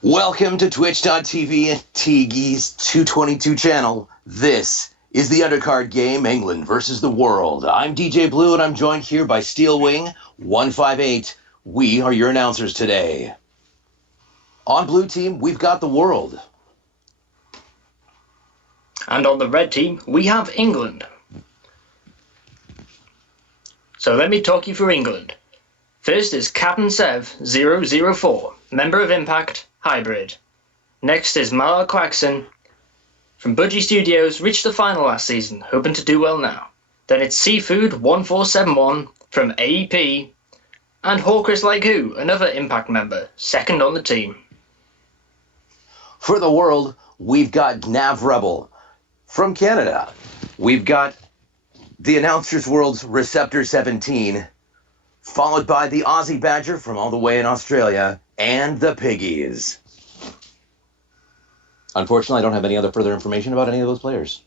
Welcome to Twitch.tv and Tiggy's 222 channel. This is the Undercard game, England versus the world. I'm DJ Blue and I'm joined here by Steelwing 158. We are your announcers today. On blue team, we've got the world. And on the red team, we have England. So let me talk you through England. First is Captain Sev 004, member of Impact, Hybrid. Next is Mara Quaxon from Budgie Studios, reached the final last season, hoping to do well now. Then it's Seafood 1471 from AEP, and Hawkers Like Who, another Impact member, second on the team. For the world, we've got Nav Rebel. From Canada, we've got the Announcers World's Receptor 17, followed by the Aussie Badger from all the way in Australia, and the Piggies. Unfortunately, I don't have any other further information about any of those players.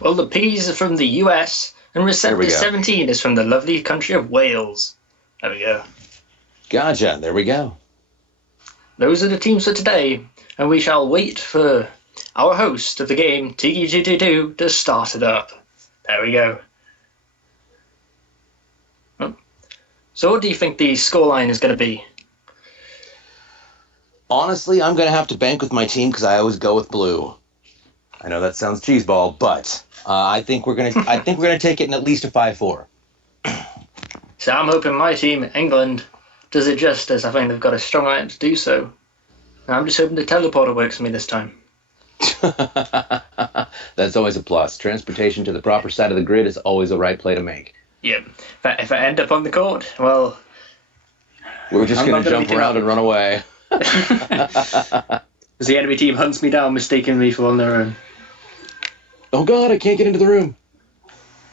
Well, the Piggies are from the US, and Receptor 17 is from the lovely country of Wales. There we go. Gotcha, there we go. Those are the teams for today, and we shall wait for our host of the game, Tiki222, to start it up. There we go. So what do you think the scoreline is going to be? Honestly, I'm going to have to bank with my team because I always go with blue. I know that sounds cheeseball, but I think we're going to take it in at least a 5-4. So I'm hoping my team, England, does it justice. I think they've got a strong line to do so. And I'm just hoping the teleporter works for me this time. That's always a plus. Transportation to the proper side of the grid is always the right play to make. Yep. If I end up on the court, well, we're just going to jump around and run away. As the enemy team hunts me down, mistaking me for on their own. Oh God, I can't get into the room.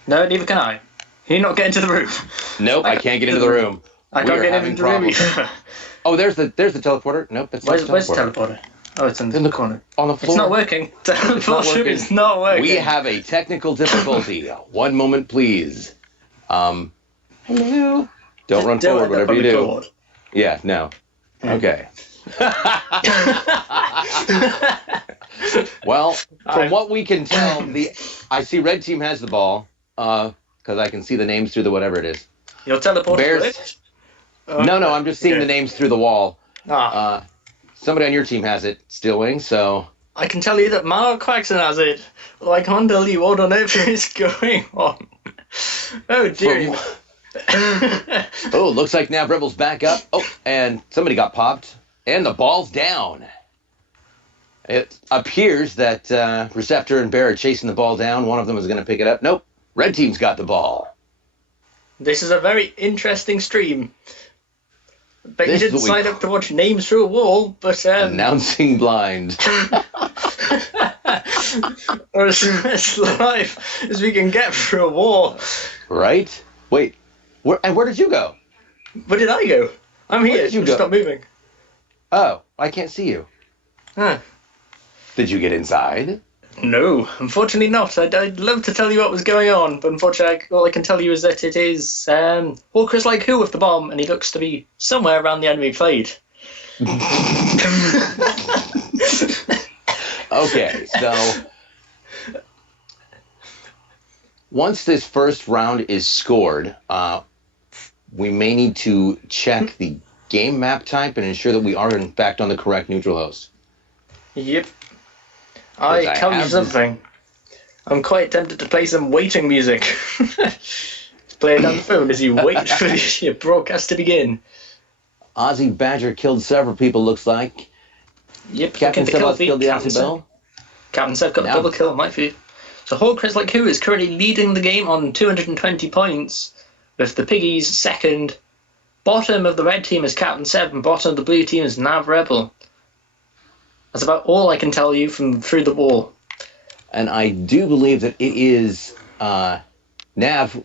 No, neither can I. Can you not get into the room? Nope, I can't get into the room. I can't get into the room either. Oh, there's the teleporter. Nope, that's not the teleporter. Where's the teleporter? Oh, it's in the corner. On the floor. It's not working. It's not working. We have a technical difficulty. One moment, please. Hello. Don't run forward, whatever you do. Cord. Yeah, no. Okay. Well, from what we can tell, I see red team has the ball, because I can see the names through the whatever it is. You'll teleport it? No, I'm just seeing the names through the wall. Somebody on your team has it, Steelwing, so... I can tell you that Mara Quaxon has it. Well, I can't tell you what on earth is going on. Oh, dear. Oh, looks like Nav Rebel's back up. Oh, and somebody got popped. And the ball's down. It appears that Receptor and Bear are chasing the ball down. One of them is going to pick it up. Nope. Red team's got the ball. This is a very interesting stream. Bet you didn't sign up to watch Names Through a Wall, but... Announcing blind. Or as live as we can get through a wall. Right? Wait. Where did you go? Where did I go? I'm here. Where did you go? Stop moving. Oh, I can't see you. Huh. Did you get inside? No, unfortunately not. I'd love to tell you what was going on, but unfortunately all I can tell you is that it is Hawkers Like Who with the bomb, and he looks to be somewhere around the enemy plate. Okay, so once this first round is scored, we may need to check the game map type and ensure that we are in fact on the correct neutral host. Yep. I tell you something. I'm quite tempted to play some waiting music. Play it on the phone as you wait for your broadcast to begin. Aussie Badger killed several people, looks like. Yep. Captain Sev killed the Aussie Bell. Captain Sev got a double kill, might be. So Hawkers Like Who is currently leading the game on 220 points, with the Piggies second. Bottom of the red team is Captain Sev, and bottom of the blue team is Nav Rebel. That's about all I can tell you from through the wall. And I do believe that it is Nav.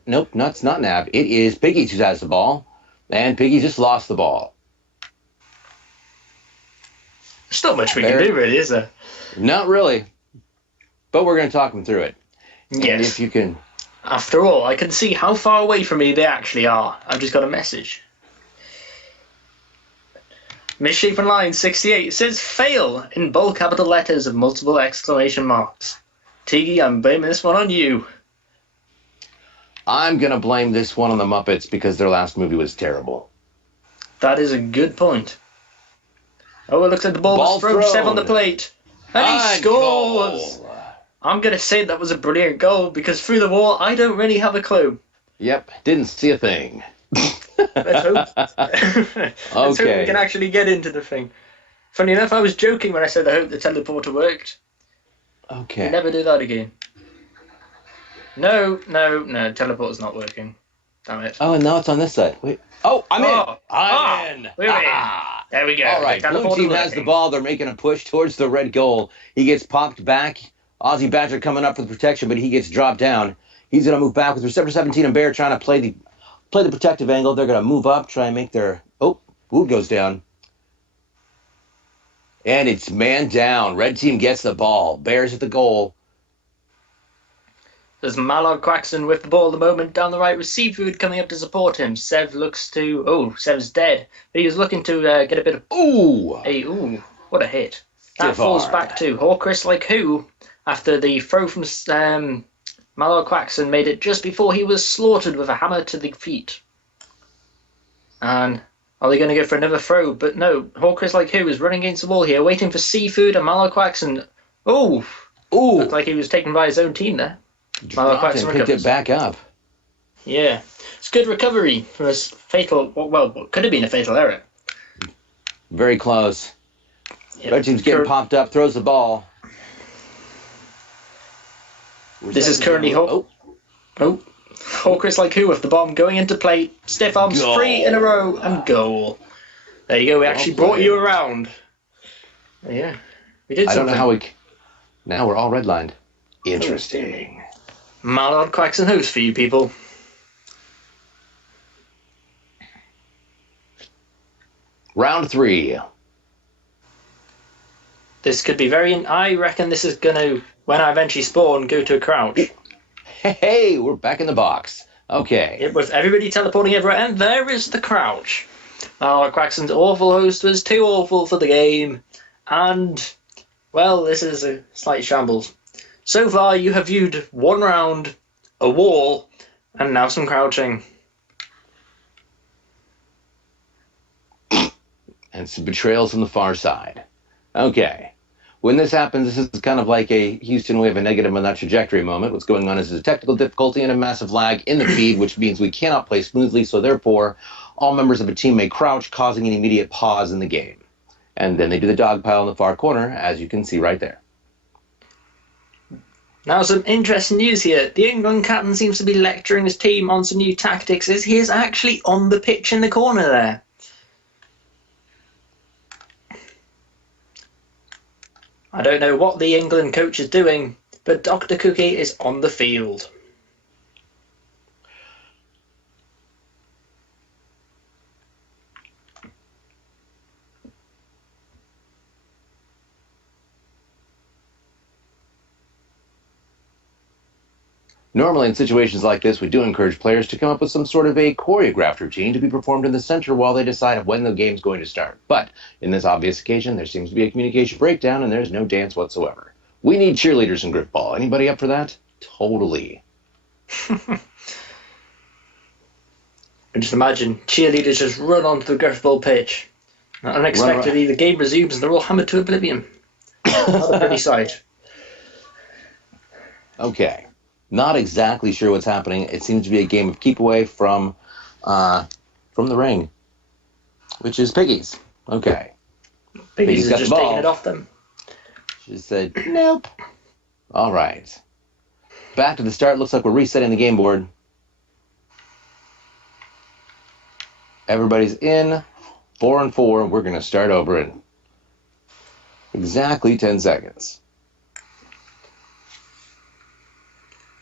Nope, it's not Nav. It is Piggies who has the ball. And Piggy just lost the ball. There's not much we can do, really, is there? Not really. But we're going to talk them through it. Yes. And if you can... After all, I can see how far away from me they actually are. I've just got a message. Misshapen line 68 it says fail in bold capital letters of multiple exclamation marks. Tiggy, I'm blaming this one on you. I'm going to blame this one on the Muppets because their last movie was terrible. That is a good point. Oh, it looks like the ball was thrown. Sev on the plate. And he scores! Goal. I'm going to say that was a brilliant goal because through the wall, I don't really have a clue. Yep, didn't see a thing. Let's hope. Let's hope we can actually get into the thing. Funny enough, I was joking when I said I hope the teleporter worked. Okay. Never do that again. No, teleporter's not working. Damn it. Oh, and now it's on this side. Wait. Oh, I'm in. I'm in. We're in. There we go. All right, blue team has the ball. They're making a push towards the red goal. He gets popped back. Aussie Badger coming up for the protection, but he gets dropped down. He's going to move back with receptor 17 and Bear trying to play the protective angle. They're going to move up, try and make their... Oh, Wood goes down. And it's man down. Red team gets the ball. Bears at the goal. There's Mallard Quaxon with the ball at the moment down the right with Seafood coming up to support him. Sev looks to... Oh, Sev's dead. But he was looking to get a bit of... Ooh, what a hit. That falls back to Hawkris like who, after the throw from Mallard Quaxon made it just before he was slaughtered with a hammer to the feet. And are they going to go for another throw? But no, Hawkris like who is running against the wall here, waiting for Seafood and Mallard Quaxon. Ooh. Looked like he was taken by his own team there. Dropped and picked it back up. Yeah. It's good recovery from a fatal... Well, what could have been a fatal error. Very close. Yep. Red team's getting popped up, throws the ball. This is currently Hawkris like who with the bomb going into play. Stiff arms, goal. 3 in a row, and goal. There you go. We actually brought you around. Yeah, we did. I don't know how we. Now we're all redlined. Interesting. Mallard Quaxon host for you people. Round 3. This could be very... I reckon this is going to, when I eventually spawn, go to a crouch. Hey, we're back in the box. Okay. It was everybody teleporting everywhere, and there is the crouch. Mallard Quaxon's awful host was too awful for the game. And, well, this is a slight shambles. So far, you have viewed one round, a wall, and now some crouching. And some betrayals from the far side. Okay. When this happens, this is kind of like a Houston, we have a negative on that trajectory moment. What's going on is a technical difficulty and a massive lag in the feed, which means we cannot play smoothly, so therefore, all members of a team may crouch, causing an immediate pause in the game. And then they do the dog pile in the far corner, as you can see right there. Now some interesting news here. The England captain seems to be lecturing his team on some new tactics as he is actually on the pitch in the corner there. I don't know what the England coach is doing, but Dr. Cookie is on the field. Normally, in situations like this, we do encourage players to come up with some sort of a choreographed routine to be performed in the center while they decide when the game's going to start. But in this obvious occasion, there seems to be a communication breakdown and there's no dance whatsoever. We need cheerleaders in Griffball. Anybody up for that? Totally. And just imagine cheerleaders just run onto the Griffball pitch. Unexpectedly, the game resumes and they're all hammered to oblivion. Not a pretty sight. Okay. Not exactly sure what's happening. It seems to be a game of keep away from the ring, which is Piggies. Okay. Piggies is just taking it off them. She said, nope. All right. Back to the start. Looks like we're resetting the game board. Everybody's in. 4 and 4. We're going to start over in exactly 10 seconds.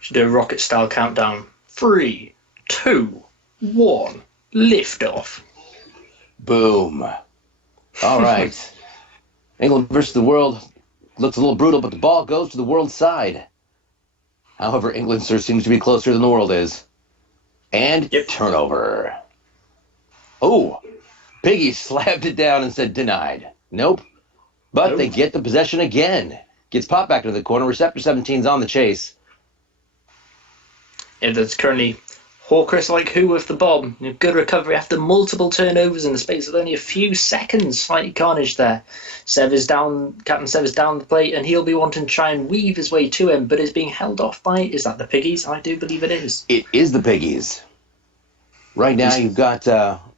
Should do a rocket style countdown. 3, 2, 1, lift off. Boom. All right. England versus the world looks a little brutal, but the ball goes to the world's side. However, England seems to be closer than the world is. And turnover. Oh, Piggy slapped it down and said denied. Nope. But they get the possession again. Gets popped back into the corner. Receptor 17's on the chase. Yeah, there's currently Hawkers like who with the bomb. Good recovery after multiple turnovers in the space of only a few seconds. Slightly carnage there. Captain Sev is down the plate, and he'll be wanting to try and weave his way to him, but is being held off by, is that the Piggies? I do believe it is. It is the Piggies. Right now you've got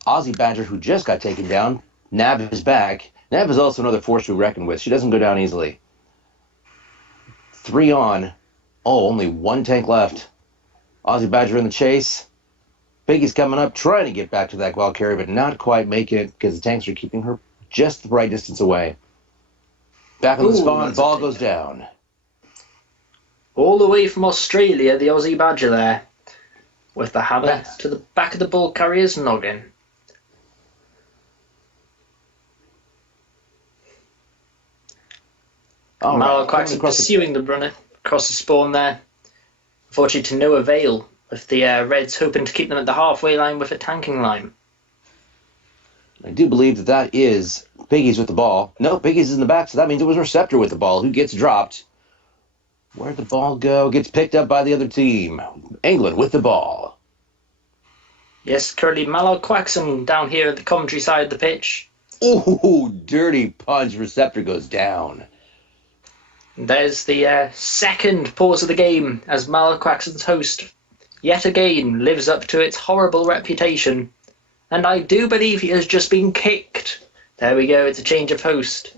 Aussie Badger, who just got taken down. Nav is back. Nav is also another force to be reckoned with. She doesn't go down easily. 3 on. Oh, only 1 tank left. Aussie Badger in the chase. Piggy's coming up, trying to get back to that wild carry, but not quite making it because the tanks are keeping her just the right distance away. Back on the spawn, ball goes down. All the way from Australia, the Aussie Badger there, with the hammer to the back of the ball carrier's noggin. Malquaxon pursuing the runner across the spawn there. Unfortunately, to no avail, with the Reds hoping to keep them at the halfway line with a tanking line. I do believe that is Piggies with the ball. No, Piggies is in the back, so that means it was Receptor with the ball, who gets dropped. Where'd the ball go? Gets picked up by the other team. England with the ball. Yes, currently Malquaxon down here at the commentary side of the pitch. Ooh, dirty punch. Receptor goes down. There's the second pause of the game as Malquaxon's host yet again lives up to its horrible reputation. And I do believe he has just been kicked. There we go, it's a change of host.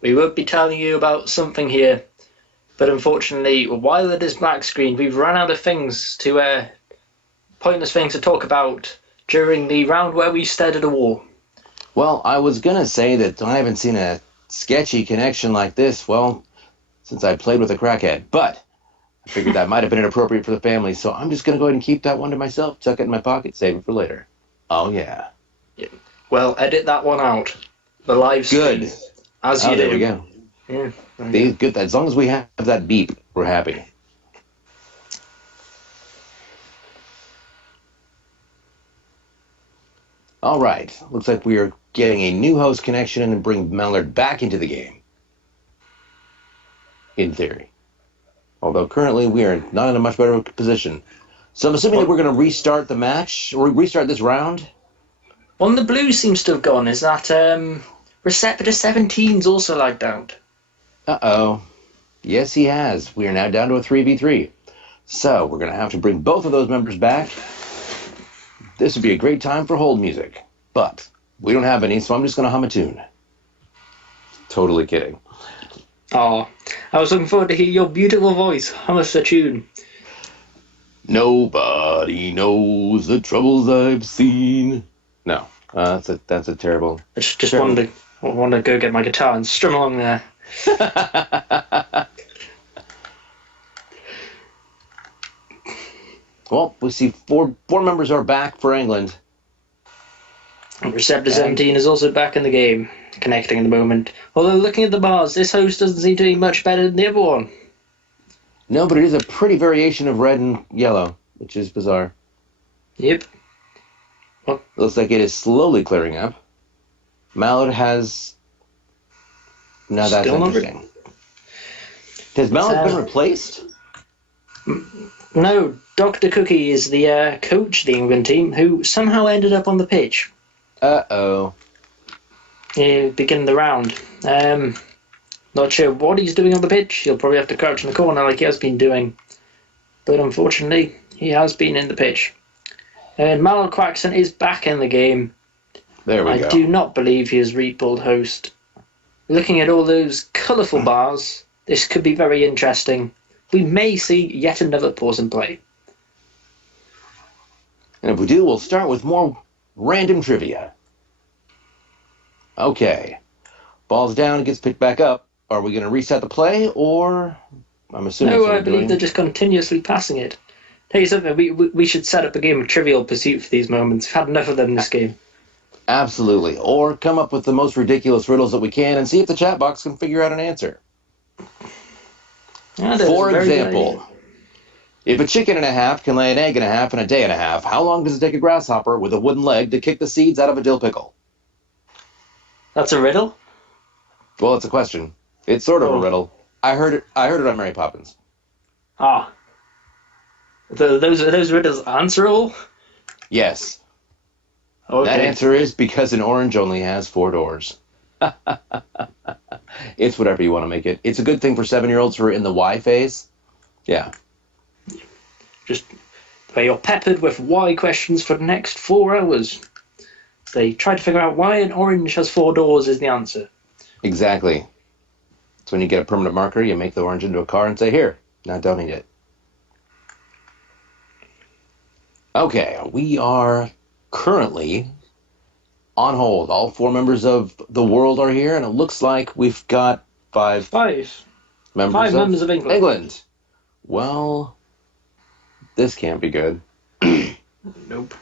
We would be telling you about something here, but unfortunately, while it is black screen, we've run out of things to, pointless things to talk about during the round where we started a war. Well, I was going to say that I haven't seen a sketchy connection like this, well, since I played with a crackhead, but I figured that might have been inappropriate for the family, so I'm just going to go ahead and keep that one to myself, tuck it in my pocket, save it for later. Oh, yeah. Well, edit that one out. The live stream. Good. As you do. There we go. Yeah. Good. As long as we have that beep, we're happy. All right. Looks like we are getting a new host connection and bring Mallard back into the game. In theory. Although currently we are not in a much better position. So I'm assuming that we're going to restart the match, or restart this round. One of the blues seems to have gone. Is that Receptor 17's also lagged out? Uh-oh. Yes, he has. We are now down to a 3v3. So we're going to have to bring both of those members back. This would be a great time for hold music. But we don't have any, so I'm just going to hum a tune. Totally kidding. Oh, I was looking forward to hear your beautiful voice hum us a tune. Nobody knows the troubles I've seen. No, that's a terrible. I just wanted to go get my guitar and strum along there. Well, we see four members are back for England. Receptor 17 is also back in the game, connecting in the moment. Although looking at the bars, this host doesn't seem to be much better than the other one. No, but it is a pretty variation of red and yellow, which is bizarre. Yep. Well, looks like it is slowly clearing up. Mallard has... Now that's interesting. Has Mallard been replaced? No, Dr. Cookie is the coach of the England team who somehow ended up on the pitch. Uh-oh. Yeah, beginning the round. Not sure what he's doing on the pitch. He'll probably have to crouch in the corner like he has been doing. But unfortunately, he has been in the pitch. And Malquaxon is back in the game. There we go. I do not believe he is repulled host. Looking at all those colourful bars, this could be very interesting. We may see yet another pause and play. And if we do, we'll start with more random trivia. Okay. Ball's down, it gets picked back up. Are we going to reset the play, or... I'm assuming... No, I believe they're just continuously passing it. Tell you something, we should set up a game of Trivial Pursuit for these moments. We've had enough of them in this game. Absolutely. Or come up with the most ridiculous riddles that we can and see if the chat box can figure out an answer. For example, If a chicken and a half can lay an egg and a half in a day and a half, how long does it take a grasshopper with a wooden leg to kick the seeds out of a dill pickle? That's a riddle? Well, it's a question. It's sort of a riddle. I heard it on Mary Poppins. Ah. Are those riddles answerable? Yes. Okay. That answer is because an orange only has 4 doors. It's whatever you want to make it. It's a good thing for 7-year-olds who are in the Y phase. Yeah. Just where you're peppered with why questions for the next 4 hours. They try to figure out why an orange has 4 doors is the answer. Exactly. So when you get a permanent marker, you make the orange into a car and say, here, now donate it. Okay, we are currently on hold. All 4 members of the world are here, and it looks like we've got 5 members of England. Well, this can't be good. Nope.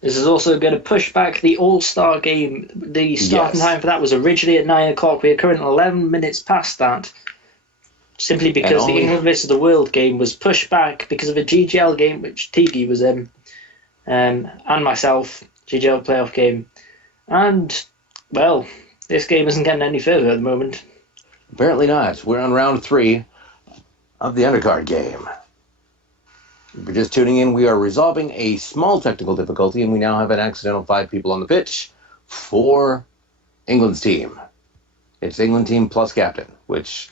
This is also going to push back the All-Star game. The starting time for that was originally at 9 o'clock. We are currently 11 minutes past that. Simply because the England vs. the World game was pushed back because of a GGL game which Tiki was in, and myself, GGL playoff game. And, well, this game isn't getting any further at the moment. Apparently not. We're on round 3 of the Undercard game. If you're just tuning in, we are resolving a small technical difficulty, and we now have an accidental 5 people on the pitch for England's team. It's England team plus captain, which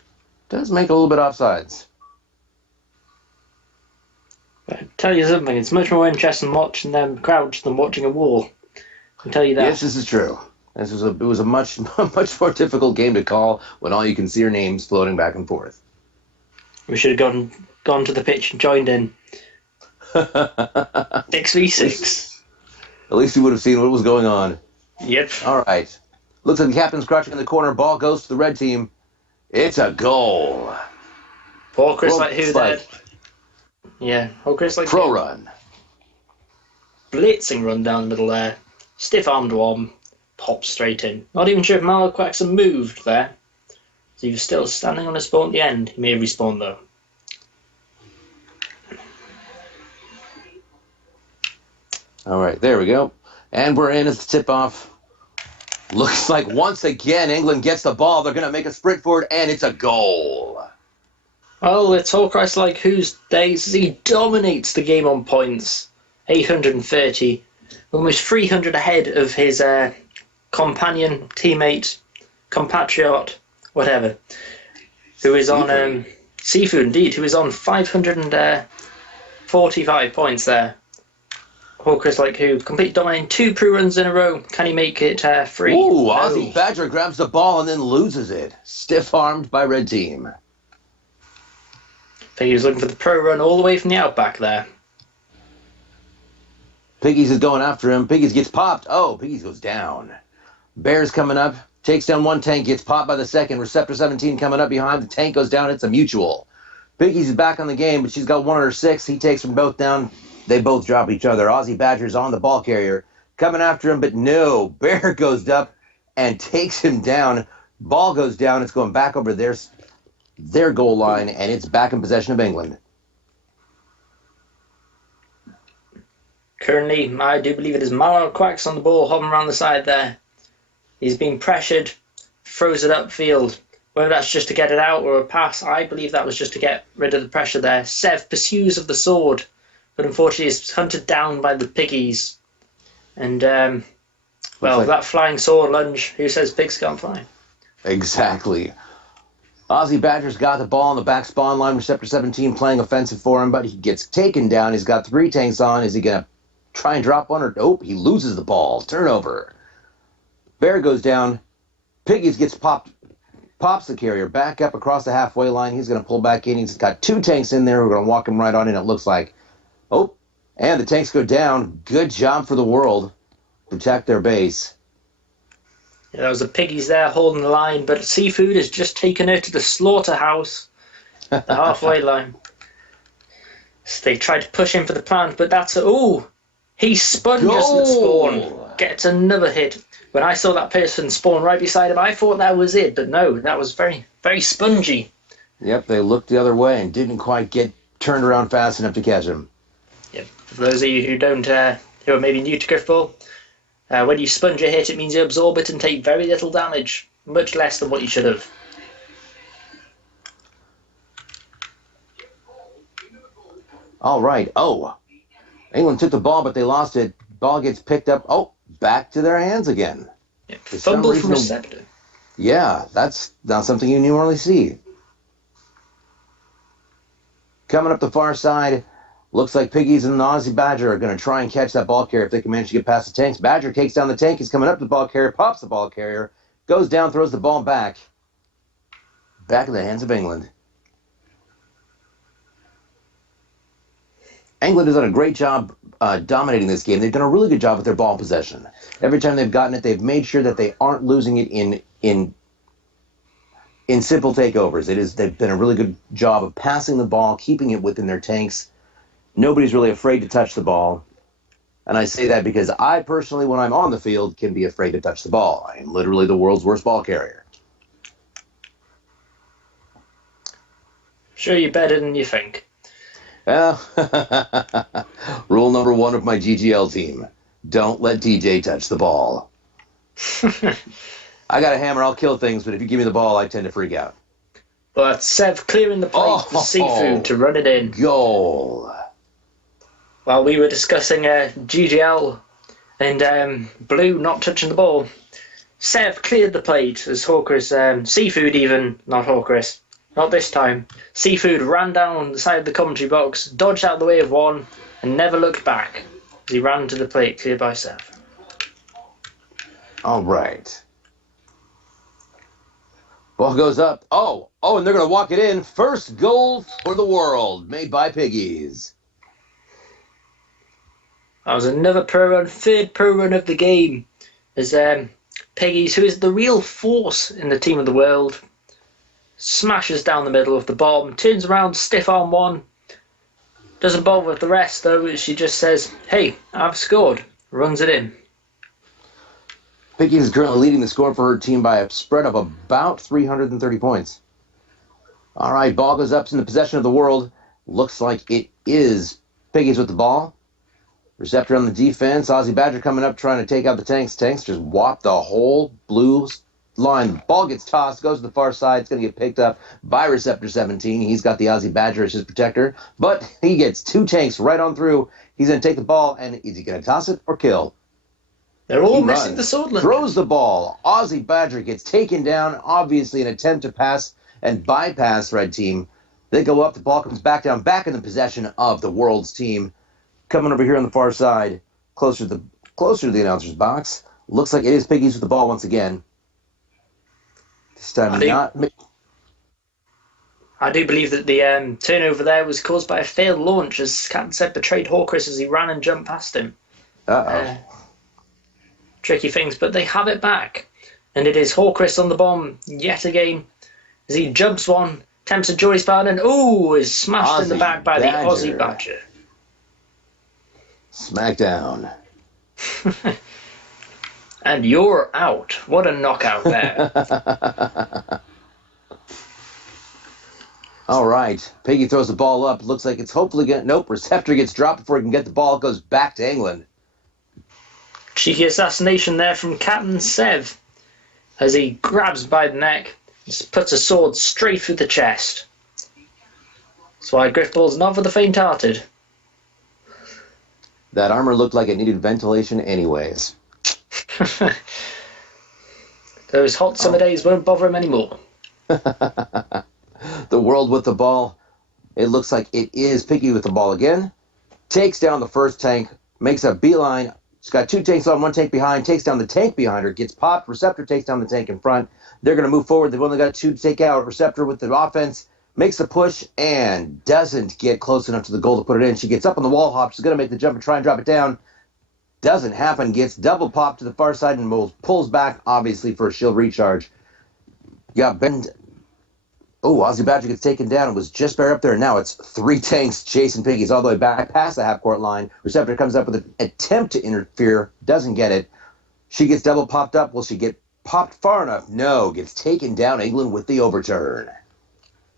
does make a little bit offsides. I'll tell you something, it's much more interesting watching them crouched than watching a wall. I can tell you that. Yes, this is true. It was a much more difficult game to call when all you can see are names floating back and forth. We should have gone to the pitch and joined in. 6v6. At least you would have seen what was going on. Yep. All right. Looks like the captain's crouching in the corner. Ball goes to the red team. It's a goal. Poor Chris like who there? Yeah, Chris like pro run. Blitzing run down the middle there. Stiff armed one. Pops straight in. Not even sure if Malaquaxon moved there. So he was still standing on his spawn at the end. He may have respawned though. All right, there we go. And we're in as the tip-off. Looks like once again England gets the ball. They're going to make a sprint forward, and it's a goal. Well, it's Hawkeye like whose days he dominates the game on points. 830. Almost 300 ahead of his companion, teammate, compatriot, whatever. Who is on... Seafood, indeed, who is on 545 points there. Hawker's like who complete dominating 2 pre-runs in a row. Can he make it 3? Ooh, Aussie Badger grabs the ball and then loses it. Stiff-armed by red team. I think he was looking for the pro run all the way from the outback there. Piggies is going after him. Piggies gets popped. Oh, Piggies goes down. Bear's coming up. Takes down one tank. Gets popped by the second. Receptor 17 coming up behind. The tank goes down. It's a mutual. Piggies is back on the game, but she's got 1 under 6. He takes them both down. They both drop each other. Aussie Badger's on the ball carrier. Coming after him, but no. Bear goes up and takes him down. Ball goes down. It's going back over their goal line, and it's back in possession of England. Currently, I do believe it is Malaquaxon on the ball, hopping around the side there. He's being pressured, throws it upfield. Whether that's just to get it out or a pass, I believe that was just to get rid of the pressure there. Sev pursues of the sword, but unfortunately is hunted down by the piggies. And, that flying sword lunge, who says pigs can't fly? Exactly. Aussie Badger's got the ball on the back spawn line. Receptor 17 playing offensive for him, but he gets taken down. He's got 3 tanks on. Is he going to try and drop one? Or nope, he loses the ball. Turnover. Bear goes down. Piggies gets pops the carrier back up across the halfway line. He's going to pull back in. He's got 2 tanks in there. We're going to walk him right on in, it looks like. Oh, and the tanks go down. Good job for the world. Protect their base. Yeah, there was the piggies there holding the line, but Seafood has just taken her to the slaughterhouse, the halfway line. So they tried to push in for the plant, but that's He sponges the spawn, gets another hit. When I saw that person spawn right beside him, I thought that was it, but no, that was very, very spongy. Yep, they looked the other way and didn't quite get turned around fast enough to catch him. Yep. For those of you who who are maybe new to Griffball, when you sponge a hit, it means you absorb it and take very little damage, much less than what you should have. All right. Oh, England took the ball, but they lost it. Ball gets picked up. Oh, back to their hands again. Yep. Fumble from receptor. Yeah, that's not something you normally see. Coming up the far side, looks like Piggies and the Aussie Badger are going to try and catch that ball carrier if they can manage to get past the tanks. Badger takes down the tank. He's coming up to the ball carrier, pops the ball carrier, goes down, throws the ball back. Back in the hands of England. England has done a great job dominating this game. They've done a really good job with their ball possession. Every time they've gotten it, they've made sure that they aren't losing it in simple takeovers. They've done a really good job of passing the ball, keeping it within their tanks. Nobody's really afraid to touch the ball. And I say that because I personally, when I'm on the field, can be afraid to touch the ball. I am literally the world's worst ball carrier. Sure, you're better than you think. Well, rule number 1 of my GGL team. Don't let DJ touch the ball. I got a hammer, I'll kill things, but if you give me the ball, I tend to freak out. But Sev clearing the plate for Seafood to run it in. Goal. While we were discussing GGL and Blue not touching the ball, Sev cleared the plate as Hawkris, Seafood even, not Hawkris, not this time. Seafood ran down the side of the commentary box, dodged out of the way of one, and never looked back as he ran to the plate cleared by Sev. All right. Ball goes up. Oh, and they're going to walk it in. First goal for the world, made by Piggies. That was another pro run, third pro run of the game. As Piggies, who is the real force in the team of the world, smashes down the middle of the bomb, turns around, stiff arm one. Doesn't bother with the rest, though. She just says, hey, I've scored. Runs it in. Piggies is currently leading the score for her team by a spread of about 330 points. All right, ball goes up in the possession of the world. Looks like it is Piggies with the ball. Receptor on the defense. Aussie Badger coming up trying to take out the tanks. Tanks just whop the whole blue line. The ball gets tossed, goes to the far side. It's going to get picked up by Receptor 17. He's got the Aussie Badger as his protector, but he gets 2 tanks right on through. He's going to take the ball, and is he going to toss it or kill? They're all missing the swordland. Throws the ball. Aussie Badger gets taken down, obviously an attempt to pass and bypass Red Team. They go up, the ball comes back down, back in the possession of the World's team. Coming over here on the far side, closer to the announcer's box. Looks like it is Piggies with the ball once again. This time I do believe that the turnover there was caused by a failed launch, as Captain Seb betrayed Hawkris as he ran and jumped past him. Tricky things, but they have it back. And it is Hawkris on the bomb yet again as he jumps one, attempts a joy span, and is smashed in the back by the Aussie Badger. Smackdown. And you're out. What a knockout there. All right. Piggy throws the ball up. Looks like it's hopefully going to... Nope. Receptor gets dropped before he can get the ball. It goes back to England. Cheeky assassination there from Captain Sev as he grabs by the neck and puts a sword straight through the chest. That's why Griffball's not for the faint-hearted. That armor looked like it needed ventilation anyways. Those hot summer days won't bother him anymore. The world with the ball. It looks like it is Piggy with the ball again. Takes down the first tank. Makes a beeline. She's got 2 tanks on, 1 tank behind. Takes down the tank behind her. Gets popped. Receptor takes down the tank in front. They're going to move forward. They've only got 2 to take out. Receptor with the offense. Makes a push and doesn't get close enough to the goal to put it in. She gets up on the wall hop. She's going to make the jump and try and drop it down. Doesn't happen. Gets double popped to the far side and pulls back, obviously, for a shield recharge. You got Ben Oh, Ozzy Badger gets taken down. It was just bare up there. Now it's 3 tanks chasing Piggies all the way back past the half-court line. Receptor comes up with an attempt to interfere. Doesn't get it. She gets double popped up. Will she get popped far enough? No. Gets taken down. England with the overturn.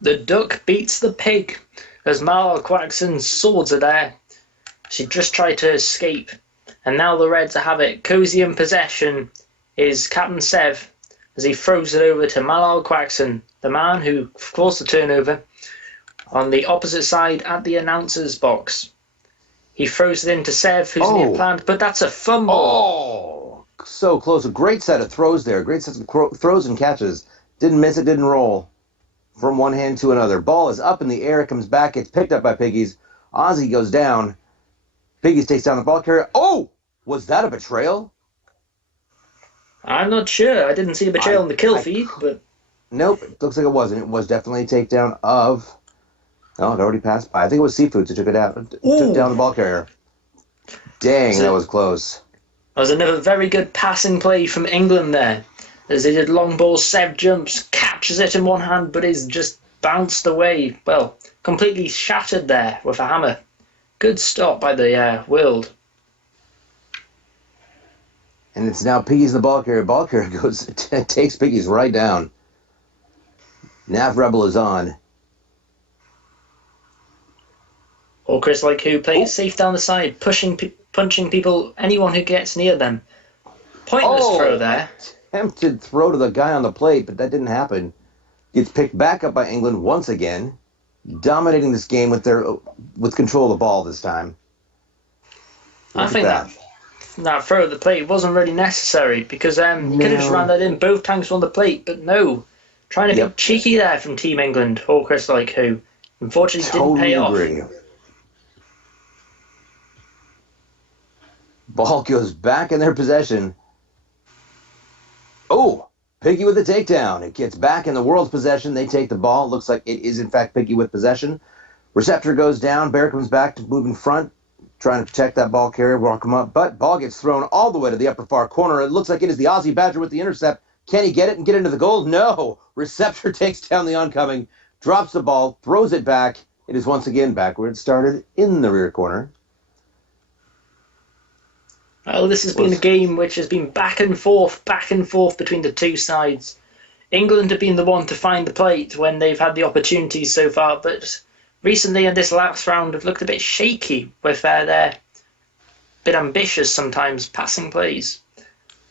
The duck beats the pig as Marla Quaxon swords are there. She just tried to escape. And now the Reds have it. Cozy in possession is Captain Sev as he throws it over to Malal Quaxon, the man who forced the turnover, on the opposite side at the announcer's box. He throws it into Sev, who's near planned, but that's a fumble. Oh, so close. A great set of throws there. Great set of throws and catches. Didn't miss it, didn't roll. From one hand to another. Ball is up in the air, comes back, gets picked up by Piggies. Ozzy goes down. Piggies takes down the ball carrier. Oh! Was that a betrayal? I'm not sure. I didn't see a betrayal in the kill feed, but... Nope, it looks like it wasn't. It was definitely a takedown of... Oh, it already passed by. I think it was Seafoods who took it out. Took down the ball carrier. Dang, that was close. That was another very good passing play from England there. As they did long ball, Sev jumps, catches it in one hand, but is just bounced away. Well, completely shattered there with a hammer. Good stop by the World. And it's now Piggies the ball carrier. Ball carrier goes, takes Piggies right down. Nav Rebel is on. Or Chris like who plays safe down the side, punching people, anyone who gets near them. Pointless throw there. Attempted throw to the guy on the plate, but that didn't happen. Gets picked back up by England once again, dominating this game with control of the ball this time. I think that throw at the plate wasn't really necessary because you could have just ran that in. Both tanks were on the plate, but no. Trying to be cheeky there from Team England, or Chris like who. Unfortunately, didn't pay off. Ball goes back in their possession. Oh, Piggy with the takedown. It gets back in the World's possession. They take the ball. It looks like it is, in fact, Piggy with possession. Receptor goes down. Bear comes back to move in front, trying to protect that ball carrier, walk him up. But ball gets thrown all the way to the upper far corner. It looks like it is the Aussie Badger with the intercept. Can he get it and get into the goal? No. Receptor takes down the oncoming, drops the ball, throws it back. It is once again back where it started in the rear corner. Well, this has been a game which has been back and forth between the two sides. England have been the one to find the plate when they've had the opportunities so far, but recently in this last round have looked a bit shaky with their bit ambitious sometimes passing plays.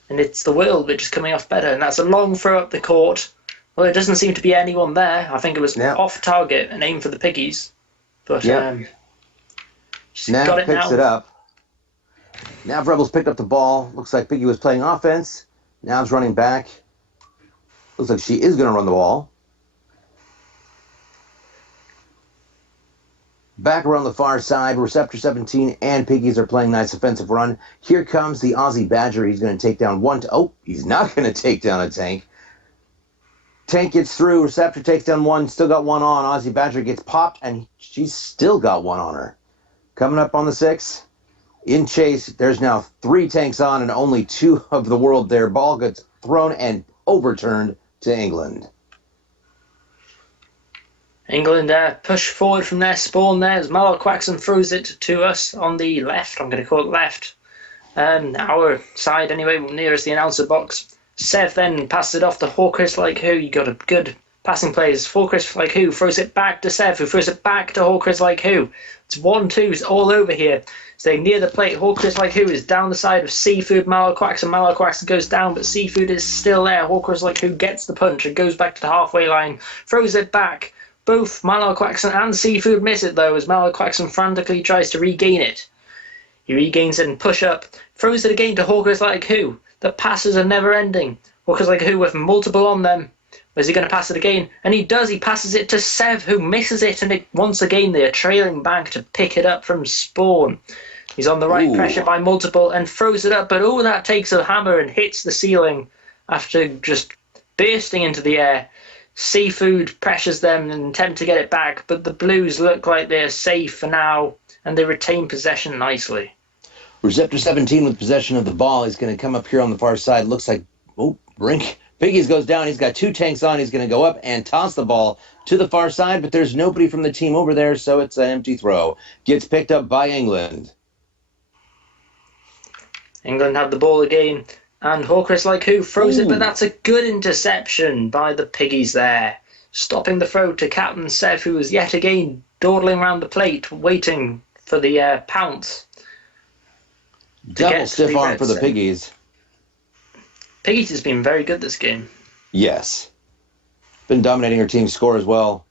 And it's the World which is coming off better, and that's a long throw up the court. Well, there doesn't seem to be anyone there. I think it was off target and aimed for the Piggies. But she's got it now. Picks it up. Nav Rebels picked up the ball. Looks like Piggy was playing offense. Nav's running back. Looks like she is going to run the ball. Back around the far side, Receptor 17 and Piggies are playing nice offensive run. Here comes the Aussie Badger. He's going to take down one. Oh, he's not going to take down a tank. Tank gets through. Receptor takes down one. Still got one on. Aussie Badger gets popped, and she's still got one on her. Coming up on the 6. In chase, there's now 3 tanks on and only 2 of the World there. Ball gets thrown and overturned to England. England push forward from their spawn there as Malal Quaxon throws it to us on the left. I'm going to call it left. Our side anyway, nearest the announcer box. Sev then passes it off to Hawkers like who. You got a good passing plays. Hawkers like who throws it back to Sev, who throws it back to Hawkers like who. It's 1-2s all over here. Staying near the plate, Hawkers like who is down the side of Seafood. Malal Quaxon goes down, but Seafood is still there. Hawkers like who gets the punch and goes back to the halfway line, throws it back. Both Malal Quaxon and Seafood miss it though, as Malal Quaxon frantically tries to regain it. He regains it and push up, throws it again to Hawkers like who. The passes are never ending. Hawkers like who with multiple on them. Is he going to pass it again? And he does. He passes it to Sev, who misses it, and once again they are trailing back to pick it up from spawn. He's on the right, pressure by multiple, and throws it up, but that takes a hammer and hits the ceiling after just bursting into the air. Seafood pressures them and attempt to get it back, but the Blues look like they're safe for now, and they retain possession nicely. Receptor 17 with possession of the ball. He's going to come up here on the far side. Looks like, Piggies goes down. He's got 2 tanks on. He's going to go up and toss the ball. to the far side, but there's nobody from the team over there, so it's an empty throw. Gets picked up by England. England have the ball again, and Hawkris like who throws it, but that's a good interception by the Piggies there. Stopping the throw to Captain Sev, who was yet again dawdling around the plate, waiting for the pounce. Double stiff arm for the Piggies. Piggies has been very good this game. Yes. Been dominating her team's score as well.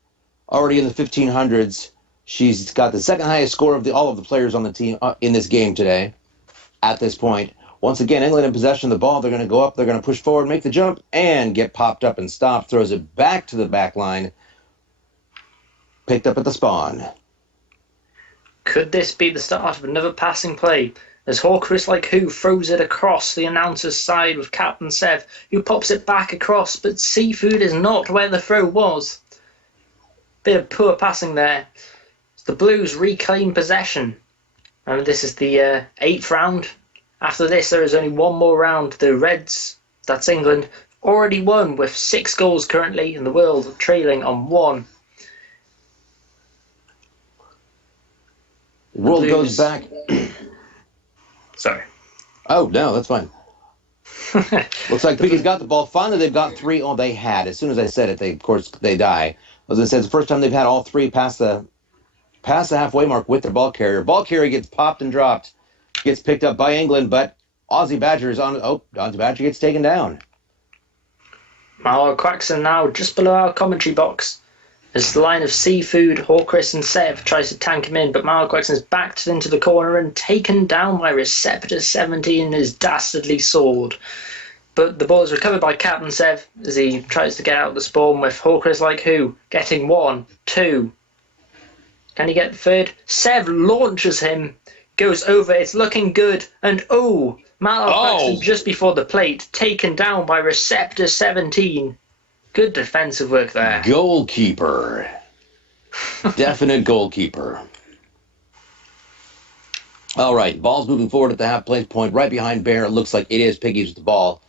Already in the 1500s. She's got the second highest score of all of the players on the team in this game today. At this point. Once again, England in possession of the ball. They're going to go up. They're going to push forward, make the jump, and get popped up and stopped. Throws it back to the back line. Picked up at the spawn. Could this be the start of another passing play? As Hawkris like who throws it across the announcer's side with Captain Sev, who pops it back across, but Seafood is not where the throw was. Bit of poor passing there. The Blues reclaim possession. And this is the 8th round. After this, there is only one more round. The Reds, that's England, already won with 6 goals currently in the world, trailing on 1. World goes back. Sorry. Oh, no, that's fine. Looks like Piggy's got the ball. Finally, they've got 3. Oh, they had. As soon as I said it, of course, they die. As I said, it's the first time they've had all 3 past the halfway mark with their ball carrier. Ball carrier gets popped and dropped. Gets picked up by England, but Aussie Badger is on. Oh, Aussie Badger gets taken down. Marlow Quaxon now just below our commentary box. As the line of Seafood, Hawkris and Sev tries to tank him in, but Marlow Quaxon is backed into the corner and taken down by Receptor 17, his dastardly sword. But the ball is recovered by Captain Sev as he tries to get out the spawn with Hawkris like who getting 1, 2. Can he get the third? Sev launches him, goes over, it's looking good, and Marlow Quaxon just before the plate, taken down by Receptor 17. Good defensive work there. Goalkeeper. Definite goalkeeper. All right, ball's moving forward at the half-play point, right behind Bear. It looks like it is Piggies with the ball.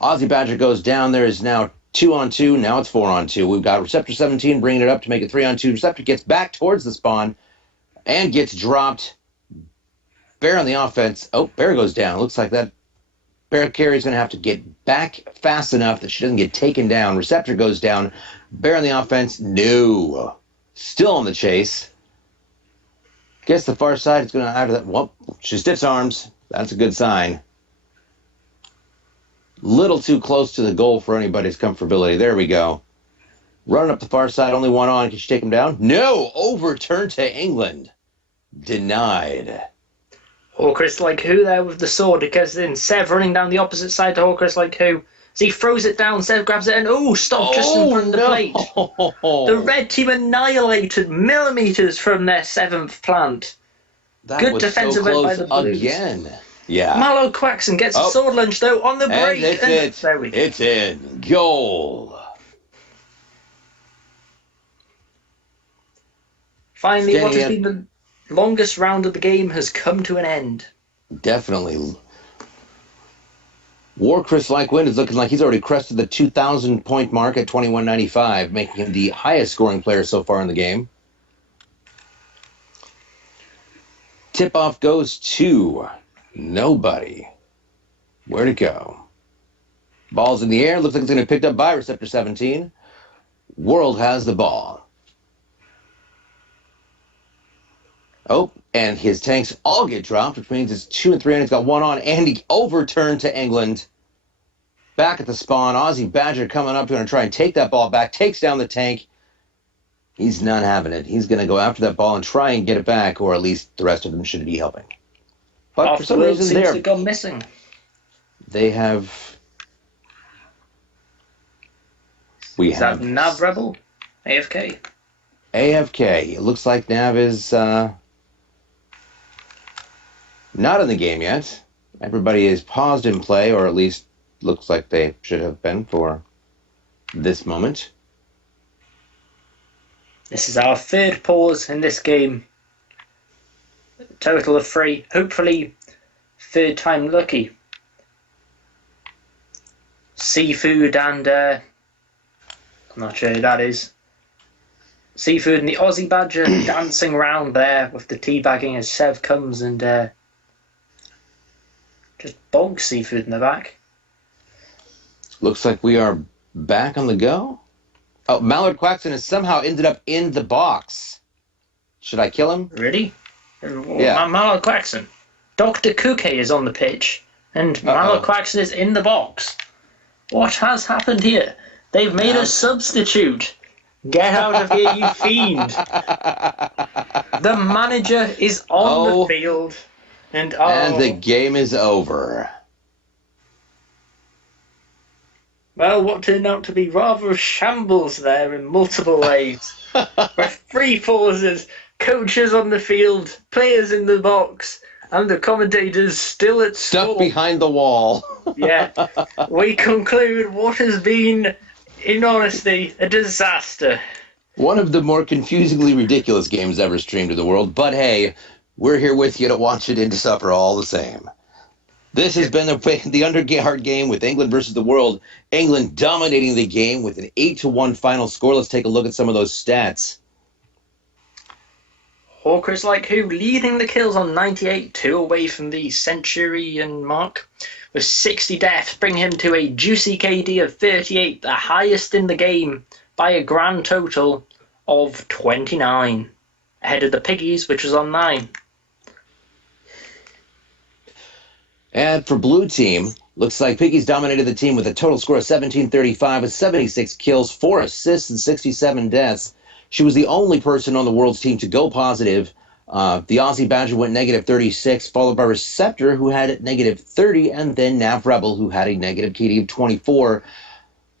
Aussie Badger goes down. There is now 2-on-2. Now it's 4-on-2. We've got Receptor 17 bringing it up to make it 3-on-2. Receptor gets back towards the spawn and gets dropped. Bear on the offense. Oh, Bear goes down. Looks like that Bear carry's going to have to get back fast enough that she doesn't get taken down. Receptor goes down. Bear on the offense. No. Still on the chase. Guess the far side is going to have that. Well, she stiffs arms. That's a good sign. Little too close to the goal for anybody's comfortability. There we go. Running up the far side. Only one on. Can she take him down? No. Overturned to England. Denied. Hawkris like who there with the sword. It goes in. Sev running down the opposite side to Hawkris like who. As he throws it down, Sev grabs it and stop just in front of the plate. The red team annihilated millimeters from their 7th plant. Good defensive work by the Blues. Again. Yeah. Marlow Quaxon gets a sword lunge though on the break. And there we go. It's in. Goal. Finally, what has been the longest round of the game has come to an end. Definitely. Warchris Lykewind is looking like he's already crested the 2,000 point mark at 21.95, making him the highest scoring player so far in the game. Tip-off goes to nobody. Where'd it go? Ball's in the air. Looks like it's going to be picked up by Receptor 17. World has the ball. Oh, and his tanks all get dropped, which means it's 2 and 3, and he's got 1 on, and he overturned to England. Back at the spawn, Aussie Badger coming up, going to try and take that ball back, takes down the tank. He's not having it. He's going to go after that ball and try and get it back, or at least the rest of them should be helping. But for some reason, they've gone missing. They have. Is that Nav Rebel? AFK? AFK. It looks like Nav is not in the game yet. Everybody is paused in play, or at least looks like they should have been for this moment. This is our 3rd pause in this game. Total of 3. Hopefully, 3rd time lucky. Seafood and not sure who that is. Seafood and the Aussie Badger dancing around there with the teabagging as Sev comes and just bonks Seafood in the back. Looks like we are back on the go. Oh, Mallard Quaxton has somehow ended up in the box. Should I kill him? Really? Yeah. Mallard Quaxton. Dr. Cookie is on the pitch, and Mallard Quaxton is in the box. What has happened here? They've made a substitute. Get out of here, you fiend. The manager is on the field. And the game is over. Well, what turned out to be rather a shambles there in multiple ways. With 3 pauses, coaches on the field, players in the box, and the commentators still at stuck behind the wall. Yeah. We conclude what has been, in honesty, a disaster. One of the more confusingly ridiculous games ever streamed to the world, but hey, we're here with you to watch it into supper all the same. This has been the Undercard game with England versus the world. England dominating the game with an 8-1 final score. Let's take a look at some of those stats. Hawkers like who leading the kills on 98, 2 away from the centurion mark. With 60 deaths, bring him to a juicy KD of 38, the highest in the game, by a grand total of 29. Ahead of the Piggies, which was on 9. And for blue team, looks like Piggies dominated the team with a total score of 1735 with 76 kills, 4 assists, and 67 deaths. She was the only person on the world's team to go positive. The Aussie Badger went negative 36, followed by Receptor, who had negative 30, and then Nav Rebel, who had a negative KD of 24.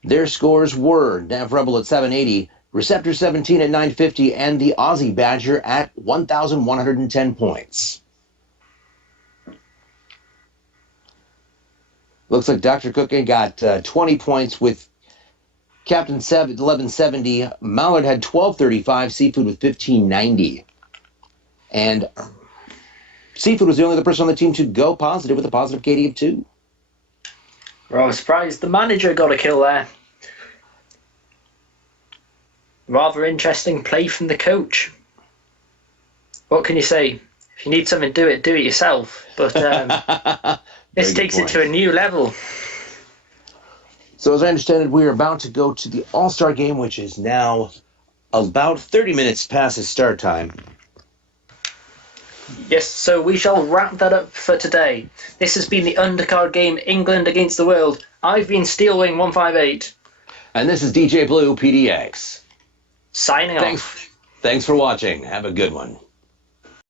Their scores were Nav Rebel at 780, Receptor 17 at 950, and the Aussie Badger at 1,110 points. Looks like Dr. Cookie got 20 points with Captain Sev at 1170. Mallard had 1235. Seafood with 1590. And Seafood was the only other person on the team to go positive with a positive KD of 2. Well, I was surprised the manager got a kill there. Rather interesting play from the coach. What can you say? If you need something, do it yourself. But this takes it to a new level. So as I understand it, we are about to go to the All-Star game, which is now about 30 minutes past its start time. Yes, so we shall wrap that up for today. This has been the Undercard game, England against the world. I've been Steelwing158. And this is DJ Blue, PDX. Signing off. Thanks for watching. Have a good one.